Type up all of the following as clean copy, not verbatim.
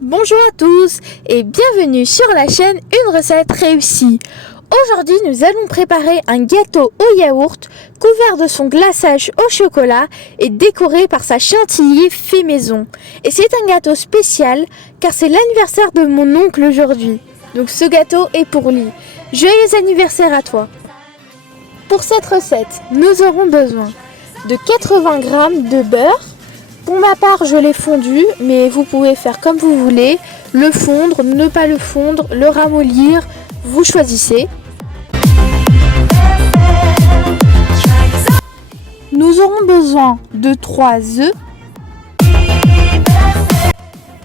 Bonjour à tous et bienvenue sur la chaîne Une recette réussie. Aujourd'hui nous allons préparer un gâteau au yaourt couvert de son glaçage au chocolat et décoré par sa chantilly fait maison. Et c'est un gâteau spécial car c'est l'anniversaire de mon oncle aujourd'hui. Donc ce gâteau est pour lui. Joyeux anniversaire à toi. Pour cette recette, nous aurons besoin de 80 g de beurre. Pour ma part, je l'ai fondu, mais vous pouvez faire comme vous voulez, le fondre, ne pas le fondre, le ramollir, vous choisissez. Nous aurons besoin de 3 œufs,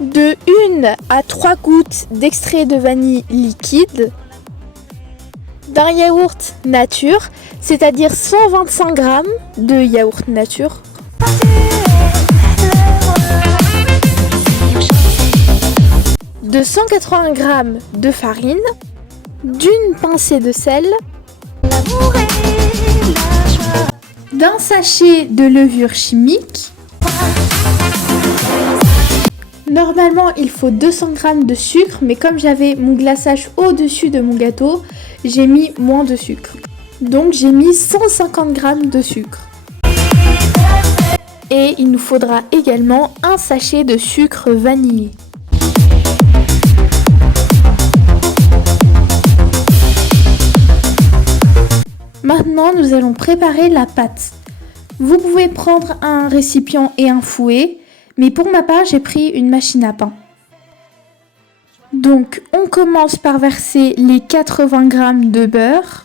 de 1 à 3 gouttes d'extrait de vanille liquide, d'un yaourt nature, c'est-à-dire 125 g de yaourt nature, de 180 g de farine, d'une pincée de sel, d'un sachet de levure chimique. Normalement, il faut 200 g de sucre, mais comme j'avais mon glaçage au-dessus de mon gâteau, j'ai mis moins de sucre. Donc j'ai mis 150 g de sucre. Et il nous faudra également un sachet de sucre vanillé. Maintenant, nous allons préparer la pâte. Vous pouvez prendre un récipient et un fouet, mais pour ma part, j'ai pris une machine à pain. Donc, on commence par verser les 80 g de beurre.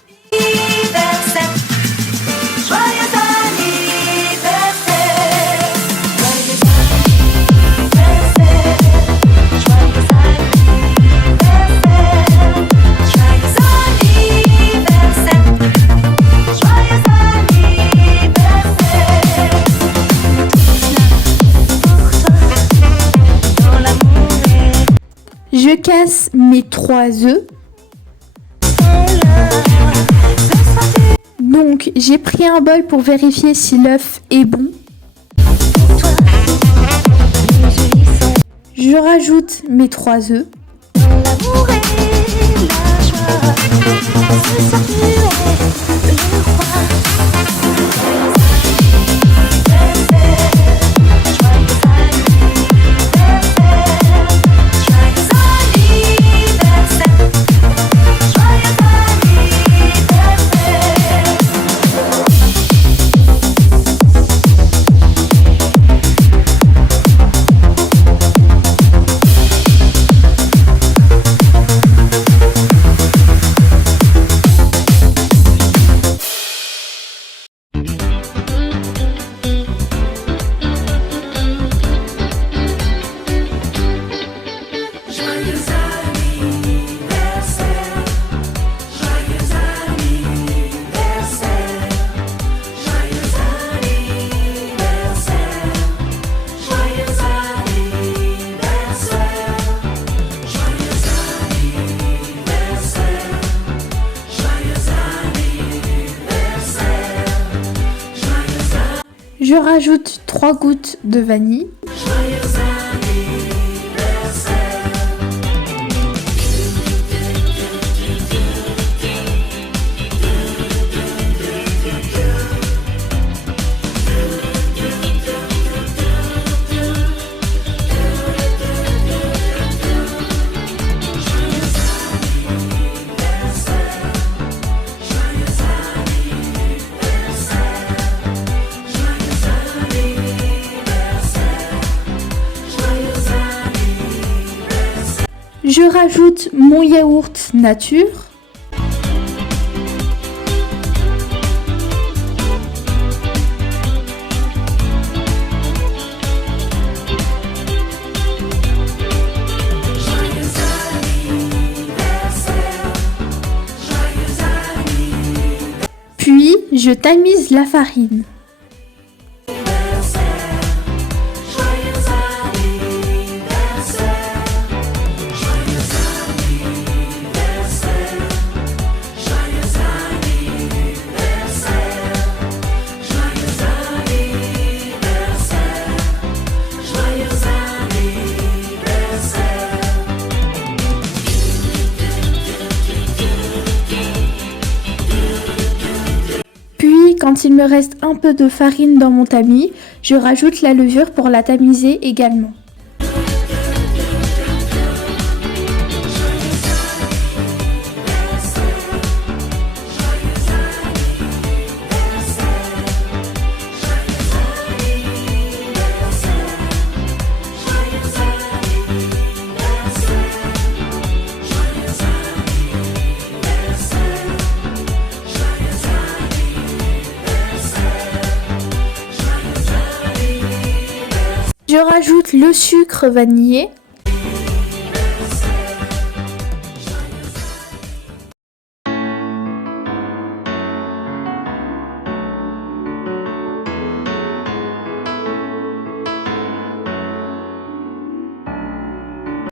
Je casse mes 3 œufs. Donc j'ai pris un bol pour vérifier si l'œuf est bon. Je rajoute mes 3 œufs. Je rajoute 3 gouttes de vanille. Je rajoute mon yaourt nature. Puis, je tamise la farine. Joyeux anniversaire. quand il me reste un peu de farine dans mon tamis, je rajoute la levure pour la tamiser également. Je rajoute le sucre vanillé.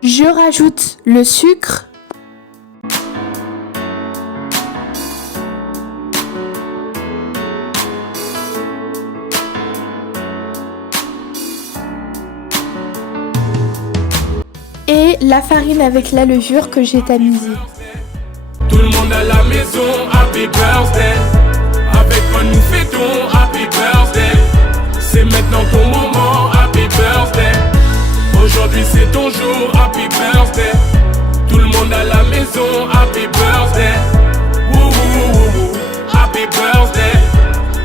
Je rajoute le sucre. Et la farine avec la levure que j'ai tamisée. Tout le monde à la maison, happy birthday. Avec moi nous fêtons, happy birthday. C'est maintenant ton moment, happy birthday. Aujourd'hui c'est ton jour, happy birthday. Tout le monde à la maison, happy birthday. Woo woo woo woo, happy birthday.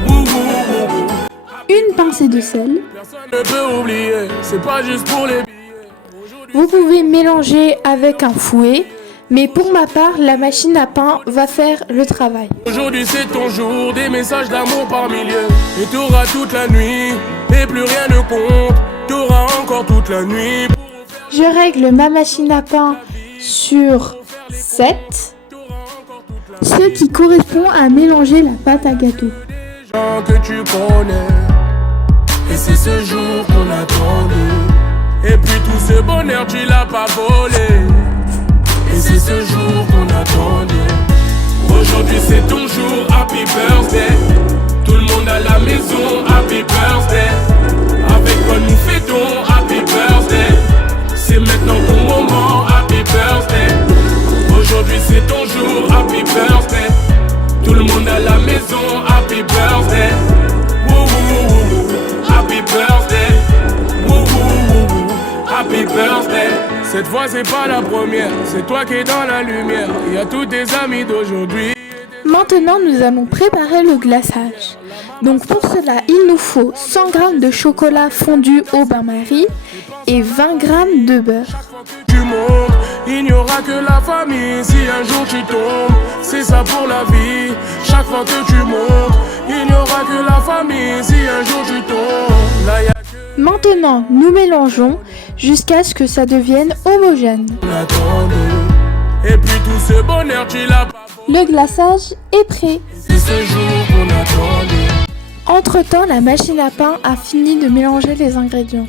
Woo woo woo woo. Une pincée de sel. Personne ne peut oublier, c'est pas juste pour les billets. Vous pouvez mélanger avec un fouet, mais pour ma part, la machine à pain va faire le travail. Aujourd'hui c'est ton jour, des messages d'amour par milliers. Et t'auras toute la nuit, et plus rien ne compte. T'auras encore toute la nuit. Je règle ma machine à pain sur 7, ce qui correspond à mélanger la pâte à gâteau. Gens que tu connais, et c'est ce jour qu'on attendait. Et puis tout ce bonheur tu l'as pas volé. Et c'est ce jour qu'on attendait. Aujourd'hui c'est ton jour, happy birthday. Tout le monde à la maison, happy birthday. Avec quoi nous fêtons, happy birthday. C'est maintenant ton moment, happy birthday. Aujourd'hui c'est ton jour, happy birthday. Tout le monde à la maison, happy birthday. Woo woo woo woo, happy birthday. Woo woo woo woo, happy birthday. Cette fois c'est pas la première, c'est toi qui es dans la lumière. Il y a tous tes amis d'aujourd'hui. Maintenant, nous allons préparer le glaçage. Donc pour cela, il nous faut 100 g de chocolat fondu au bain-marie et 20 g de beurre. Tu montes, il n'y aura que la famille si un jour tu tombes. C'est ça pour la vie, chaque fois que tu montes, il n'y aura que la famille si un jour tu tombes. Là, y a que Maintenant, nous mélangeons jusqu'à ce que ça devienne homogène. on attendait. Et puis tout ce bonheur tu l'as pas volé. Le glaçage est prêt. C'est ce jour qu'on attendait. Entre-temps, la machine à pain a fini de mélanger les ingrédients.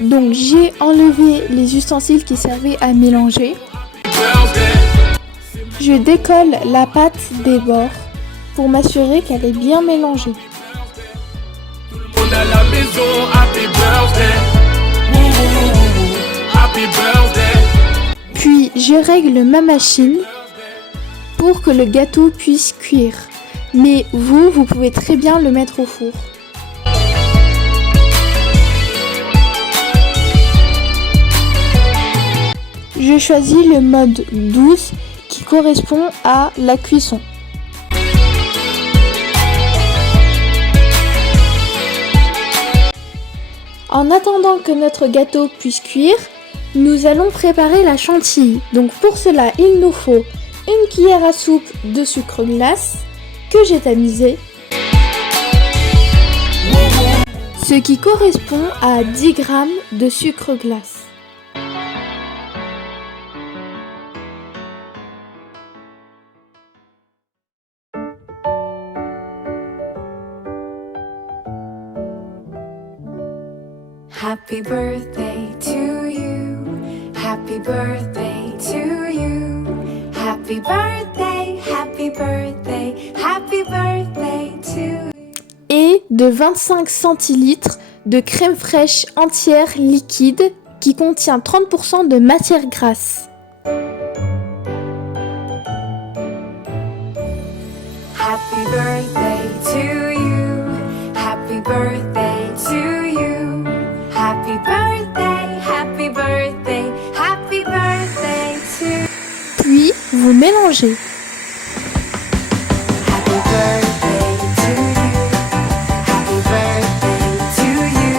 Donc j'ai enlevé les ustensiles qui servaient à mélanger. Je décolle la pâte des bords pour m'assurer qu'elle est bien mélangée. On a la maison, happy birthday. Woo woo woo woo, happy birthday. Puis je règle ma machine pour que le gâteau puisse cuire. Mais vous pouvez très bien le mettre au four. Je choisis le mode 12 qui correspond à la cuisson. En attendant que notre gâteau puisse cuire, nous allons préparer la chantilly. Donc pour cela, il nous faut une cuillère à soupe de sucre glace que j'ai tamisé, ce qui correspond à 10 g de sucre glace. Happy birthday to you. Happy birthday to you. Happy birthday, happy birthday, happy birthday to you. Et de 25 centilitres de crème fraîche entière liquide qui contient 30% de matière grasse. Happy birthday to birthday to you. Happy birthday, happy birthday, happy birthday to Puis, vous mélangez. Happy birthday to you. Happy birthday to you.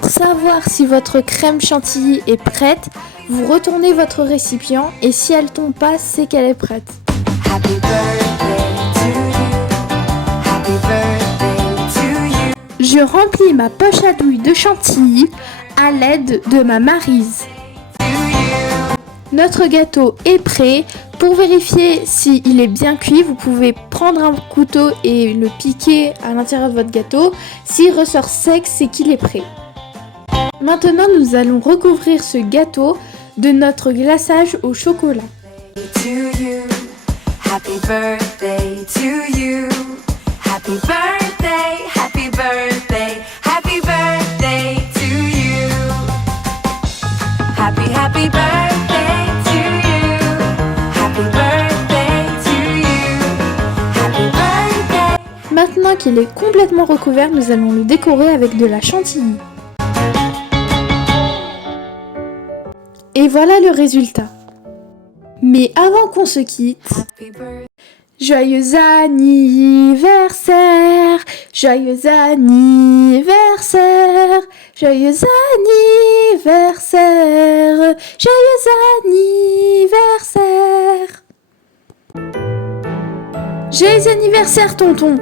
Pour savoir si votre crème chantilly est prête, vous retournez votre récipient et si elle tombe pas, c'est qu'elle est prête. Happy birthday to you. Happy birthday to you. Je remplis ma poche à douille de chantilly à l'aide de ma maryse. Notre gâteau est prêt. Pour vérifier s'il est bien cuit, vous pouvez prendre un couteau et le piquer à l'intérieur de votre gâteau. S'il ressort sec, c'est qu'il est prêt. Maintenant, nous allons recouvrir ce gâteau de notre glaçage au chocolat. To you. Happy birthday to you. Happy birthday, happy birthday, happy birthday to you. Happy, happy birthday to you. Happy birthday to you. Happy birthday. Maintenant qu'il est complètement recouvert, nous allons le décorer avec de la chantilly. Et voilà le résultat. Mais avant qu'on se quitte, Happy birthday. joyeux anniversaire, joyeux anniversaire, joyeux anniversaire, joyeux anniversaire. Joyeux anniversaire, tonton.